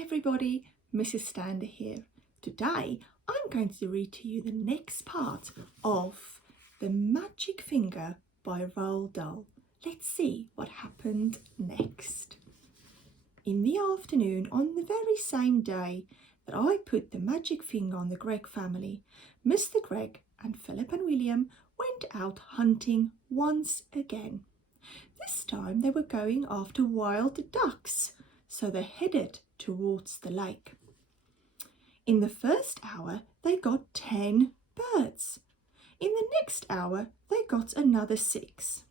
Hi everybody, Mrs. Stander here. Today I'm going to read to you the next part of The Magic Finger by Roald Dahl. Let's see what happened next. In the afternoon, on the very same day that I put the magic finger on the Gregg family, Mr. Gregg and Philip and William went out hunting once again. This time they were going after wild ducks, so they headed towards the lake. In the first hour they got 10 birds. In the next hour they got another 6.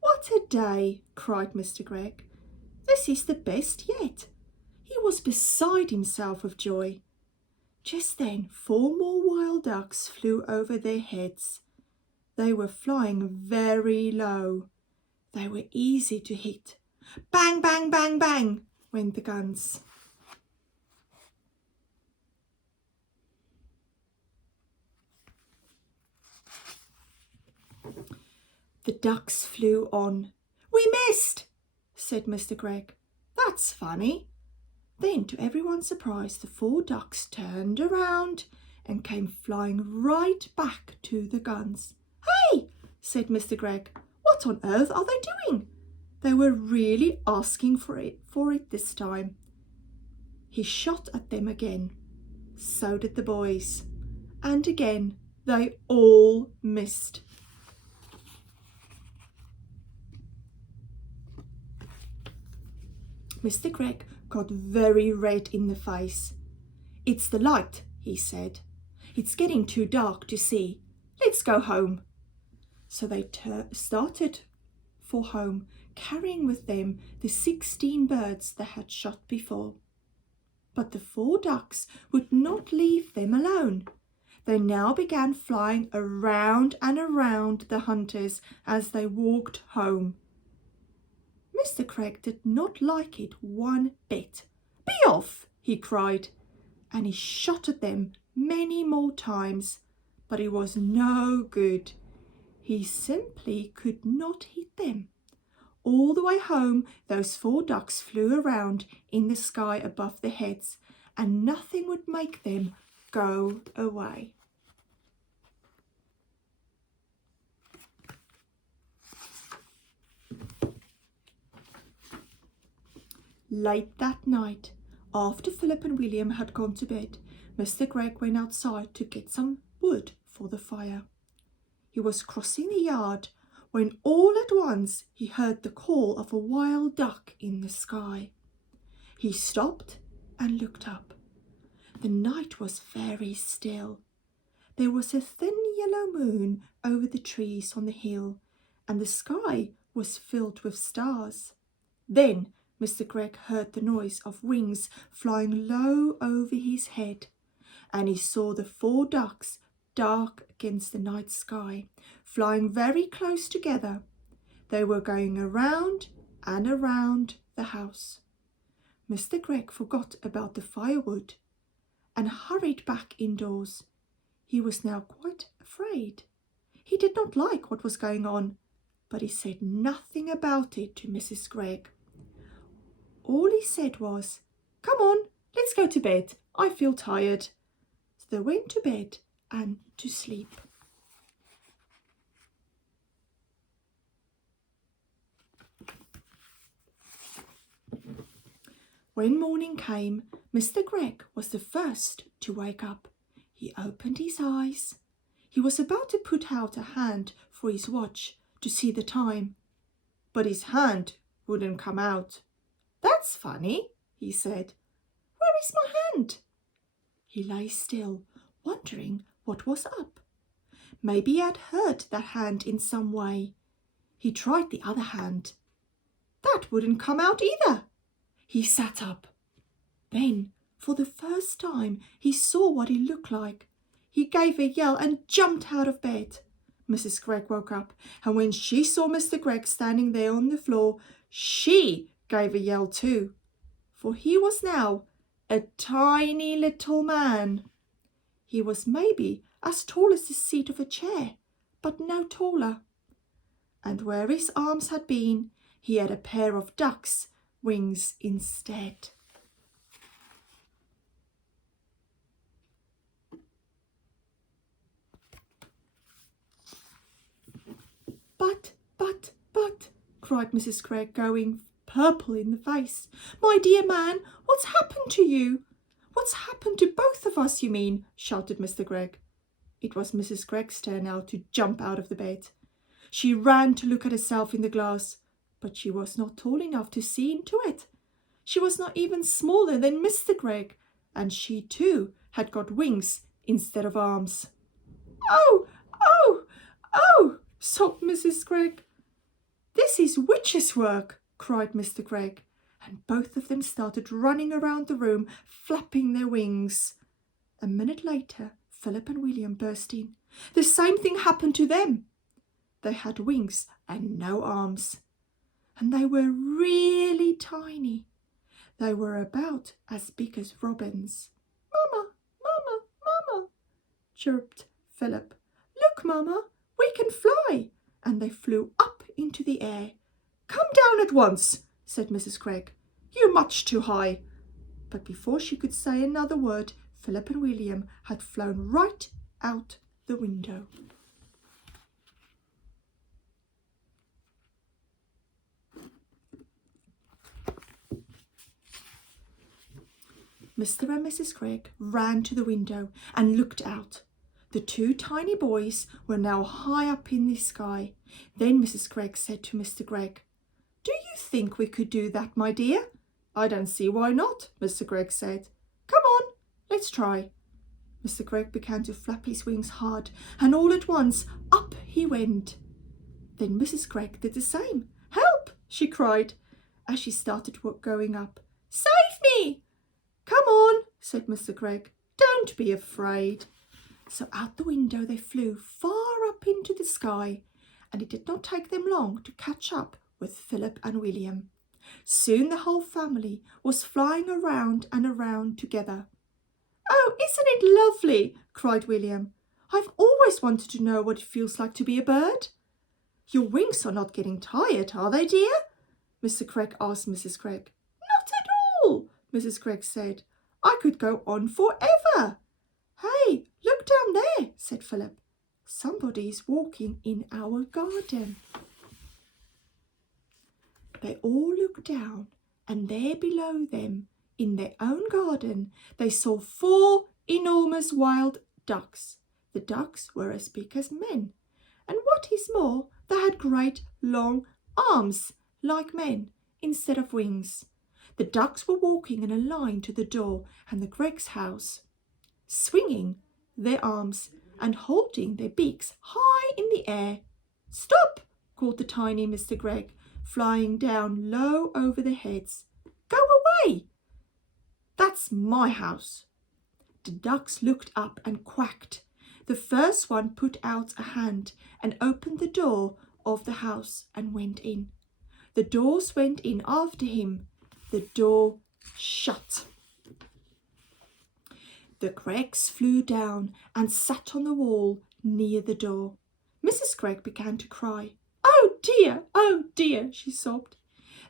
"What a day!" cried Mr. Gregg. "This is the best yet." He was beside himself with joy. Just then 4 more wild ducks flew over their heads. They were flying very low. They were easy to hit. Bang, bang, bang, bang went the guns. The ducks flew on. "We missed," said Mr. Gregg. "That's funny." Then, to everyone's surprise, the 4 ducks turned around and came flying right back to the guns. "Hey," said Mr. Gregg, "what on earth are they doing?" They were really asking for it this time. He shot at them again. So did the boys. And again, they all missed. Mr. Gregg got very red in the face. "It's the light," he said. "It's getting too dark to see. Let's go home." So they started for home, carrying with them the 16 birds they had shot before. But the 4 ducks would not leave them alone. They now began flying around and around the hunters as they walked home. Mr. Gregg did not like it one bit. "Be off!" he cried, and he shot at them many more times, but it was no good. He simply could not hit them. All the way home, those 4 ducks flew around in the sky above their heads, and nothing would make them go away. Late that night, after Philip and William had gone to bed, Mr. Gregg went outside to get some wood for the fire. He was crossing the yard when all at once he heard the call of a wild duck in the sky. He stopped and looked up. The night was very still. There was a thin yellow moon over the trees on the hill, and the sky was filled with stars. Then Mr. Gregg heard the noise of wings flying low over his head, and he saw the 4 ducks dark against the night sky, flying very close together. They were going around and around the house. Mr. Gregg forgot about the firewood and hurried back indoors. He was now quite afraid. He did not like what was going on, but he said nothing about it to Mrs. Gregg. All he said was, "Come on, let's go to bed. I feel tired." So they went to bed and to sleep. When morning came, Mr. Gregg was the first to wake up. He opened his eyes. He was about to put out a hand for his watch to see the time, but his hand wouldn't come out. "That's funny," he said. "Where is my hand?" He lay still, wondering what was up. Maybe he had hurt that hand in some way. He tried the other hand. That wouldn't come out either. He sat up. Then, for the first time, he saw what he looked like. He gave a yell and jumped out of bed. Mrs. Gregg woke up, and when she saw Mr. Gregg standing there on the floor, she gave a yell too, for he was now a tiny little man. He was maybe as tall as the seat of a chair, but no taller. And where his arms had been, he had a pair of duck's wings instead. But, cried Mrs. Gregg, going purple in the face. My dear man, what's happened to you? What's happened to both of us, you mean? Shouted Mr. Gregg. It was Mrs. Gregg's turn now to jump out of the bed. She ran to look at herself in the glass, but she was not tall enough to see into it. She was not even smaller than Mr. Gregg, and she too had got wings instead of arms. Oh, oh, oh, sobbed Mrs. Gregg. This is witches' work, cried Mr. Gregg, and both of them started running around the room, flapping their wings. A minute later, Philip and William burst in. The same thing happened to them. They had wings and no arms, and they were really tiny. They were about as big as robins. Mama, Mama, Mama, chirped Philip. Look, Mama, we can fly. And they flew up into the air. Come down at once, said Mrs. Gregg. You're much too high. But before she could say another word, Philip and William had flown right out the window. Mr. and Mrs. Gregg ran to the window and looked out. The two tiny boys were now high up in the sky. Then Mrs. Gregg said to Mr. Gregg, Do you think we could do that, my dear? I don't see why not, Mr. Gregg said. Come on, let's try. Mr. Gregg began to flap his wings hard, and all at once up he went. Then Mrs. Gregg did the same. Help, she cried, as she started going up. Save me! Come on, said Mr. Gregg. Don't be afraid. So out the window they flew far up into the sky, and it did not take them long to catch up with Philip and William. Soon the whole family was flying around and around together. Oh, isn't it lovely? Cried William. I've always wanted to know what it feels like to be a bird. Your wings are not getting tired, are they, dear? Mr. Gregg asked Mrs. Gregg. Not at all, Mrs. Gregg said. I could go on forever. Hey, look down there, said Philip. Somebody is walking in our garden. They all looked down, and there below them, in their own garden, they saw 4 enormous wild ducks. The ducks were as big as men, and what is more, they had great long arms like men instead of wings. The ducks were walking in a line to the door and the Gregg's house, swinging their arms and holding their beaks high in the air. Stop, called the tiny Mr. Gregg, flying down low over their heads. Go away! That's my house. The ducks looked up and quacked. The first one put out a hand and opened the door of the house and went in. The doors went in after him. The door shut. The Greggs flew down and sat on the wall near the door. Mrs. Gregg began to cry. Oh dear, she sobbed.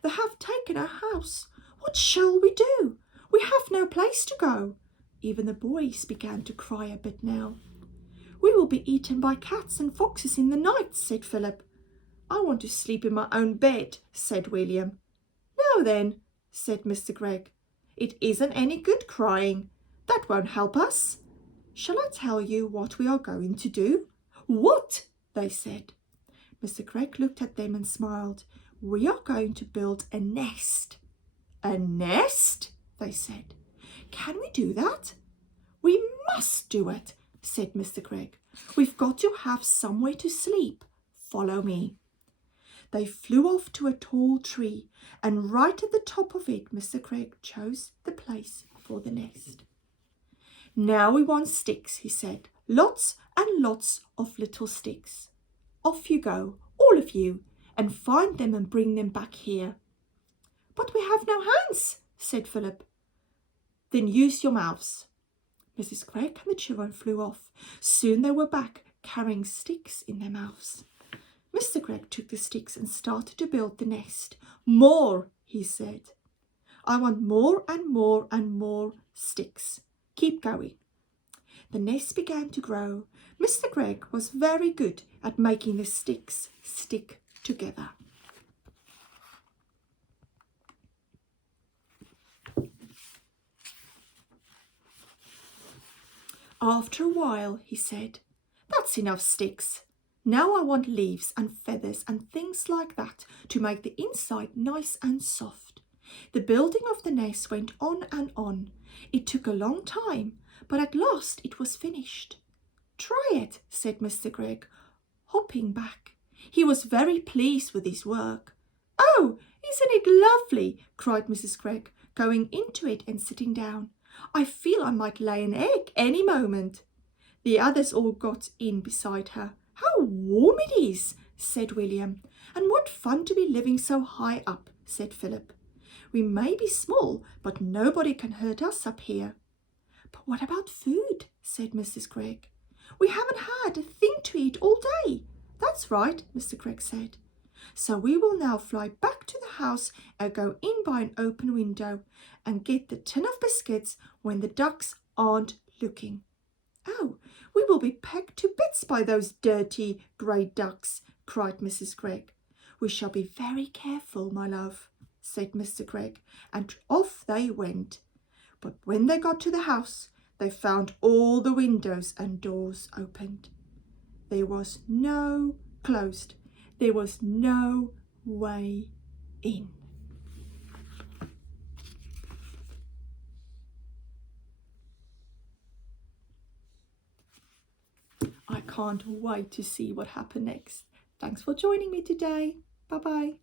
They have taken our house. What shall we do? We have no place to go. Even the boys began to cry a bit now. We will be eaten by cats and foxes in the night, said Philip. I want to sleep in my own bed, said William. Now then, said Mr. Gregg, it isn't any good crying. That won't help us. Shall I tell you what we are going to do? What? They said. Mr. Gregg looked at them and smiled. We are going to build a nest. A nest? They said. Can we do that? We must do it, said Mr. Gregg. We've got to have somewhere to sleep. Follow me. They flew off to a tall tree, and right at the top of it, Mr. Gregg chose the place for the nest. Now we want sticks, he said. Lots and lots of little sticks. Off you go, all of you, and find them and bring them back here. But we have no hands, said Philip. Then use your mouths. Mrs. Gregg and the children flew off. Soon they were back, carrying sticks in their mouths. Mr. Gregg took the sticks and started to build the nest. More, he said. I want more and more and more sticks. Keep going. The nest began to grow. Mr. Gregg was very good at making the sticks stick together. After a while, he said, "That's enough sticks. Now I want leaves and feathers and things like that to make the inside nice and soft." The building of the nest went on and on. It took a long time, but at last it was finished. "Try it," said Mr. Gregg, hopping back. He was very pleased with his work. "Oh, isn't it lovely?" cried Mrs. Gregg, going into it and sitting down. "I feel I might lay an egg any moment." The others all got in beside her. "How warm it is," said William. "And what fun to be living so high up," said Philip. "We may be small, but nobody can hurt us up here." "But what about food?" said Mrs. Gregg. "We haven't had a thing to eat all day." "That's right," Mr. Gregg said. "So we will now fly back to the house and go in by an open window and get the tin of biscuits when the ducks aren't looking." "Oh, we will be pecked to bits by those dirty grey ducks," cried Mrs. Gregg. "We shall be very careful, my love," said Mr. Gregg, and off they went. But when they got to the house, they found all the windows and doors opened. There was no way in. I can't wait to see what happened next. Thanks for joining me today. Bye-bye.